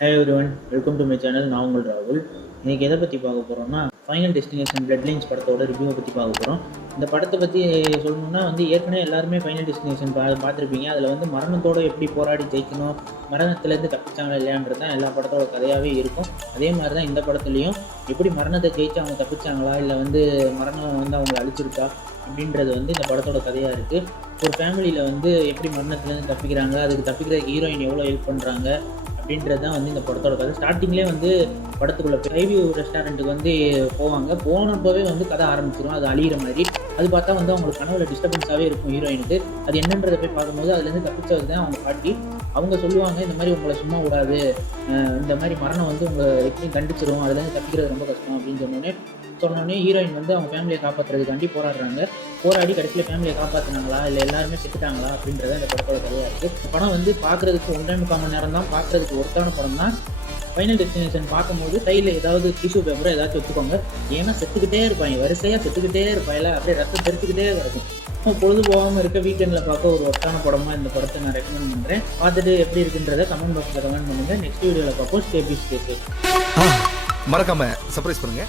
Hey everyone, welcome to my channel. நான் உங்கள் ராகுல். இன்றைக்கி எதை பற்றி பார்க்க போகிறோம்னா, ஃபைனல் டெஸ்டினேஷன் பிளட் லைன்ஸ் படத்தோட ரிவ்யூவை பற்றி பார்க்க போகிறோம். இந்த படத்தை பற்றி சொல்லணும்னா ஏற்கனவே எல்லாருமே ஃபைனல் டெஸ்டினேஷன் பார்த்துருப்பீங்க. அதில் மரணத்தோடு எப்படி போராடி ஜெயிக்கணும், மரணத்துலேருந்து தப்பிச்சாங்களா இல்லையான்றது தான் எல்லா படத்தோட கதையாகவே இருக்கும். அதே மாதிரி தான் இந்த படத்துலையும் எப்படி மரணத்தை ஜெயிச்சு அவங்க தப்பிச்சாங்களா, இல்லை மரணம் அவங்களை அழிச்சிருக்கா அப்படின்றது இந்த படத்தோட கதையாக இருக்குது. ஒரு ஃபேமிலியில் எப்படி மரணத்துலேருந்து தப்பிக்கிறாங்க, அதுக்கு தப்பிக்கிறதுக்கு ஹீரோயின் எவ்வளோ ஹெல்ப் பண்ணுறாங்க அப்படின்றது தான் இந்த படத்தோட கதை. ஸ்டார்டிங்லேயே படத்துக்குள்ளே ஹைவியூ ரெஸ்டாரண்ட்டுக்கு போவாங்க. போனப்பவே கதை ஆரம்பிச்சிடும். அது அழிகிற மாதிரி அது பார்த்தா அவங்களுக்கு கனவுல டிஸ்டர்பன்ஸாகவே இருக்கும் ஹீரோயினுக்கு. அது என்னன்றதை போய் பார்க்கும்போது அதுலேருந்து தப்பிச்சது தான் அவங்க பாட்டி. அவங்க சொல்லுவாங்க, இந்த மாதிரி உங்களை சும்மா விடாது, இந்த மாதிரி மரணம் உங்களை எப்படியும் கண்டிச்சிரும், அதுலேருந்து தப்பிக்கிறது ரொம்ப கஷ்டம் அப்படின்னு சொன்னோடனே ஹீரோயின் அவங்க ஃபேமிலியை காப்பாற்றுறதுக்காண்டி போராடி கடைசியில் ஃபேமிலியை காப்பாற்றினாங்களா இல்லை எல்லாருமே செத்துட்டாங்களா அப்படின்றத இந்த படத்தோட கதையாக இருக்குது. படம் பார்க்குறதுக்கு 1.5 மணி நேரம் தான், பார்க்குறதுக்கு ஒருத்தான படம் தான். ஃபைனல் டெஸ்டினேஷன் பார்க்கும்போது கையில் ஏதாவது டிஷ்யூ பேப்பரோ ஏதாச்சும் வச்சுக்கோங்க. ஏன்னா செத்துக்கிட்டே இருப்பாங்க, வரிசையாக செத்துக்கிட்டே இருப்பாங்க, அப்படியே ரத்தம் தெரிச்சுக்கிட்டே இருக்கும். பொழுது போகாமல் இருக்க வீக்கெண்டில் பார்க்க ஒரு ஒர்த்தான படமாக இந்த படத்தை நான் ரெக்கமெண்ட் பண்ணுறேன். பார்த்துட்டு எப்படி இருக்குன்றதை கமெண்ட் பாக்ஸில் கமெண்ட் பண்ணுங்கள். நெக்ஸ்ட் வீடியோவில் பார்ப்போம். Stay beach. மறக்காம சர்ப்ரைஸ் பண்ணுங்க.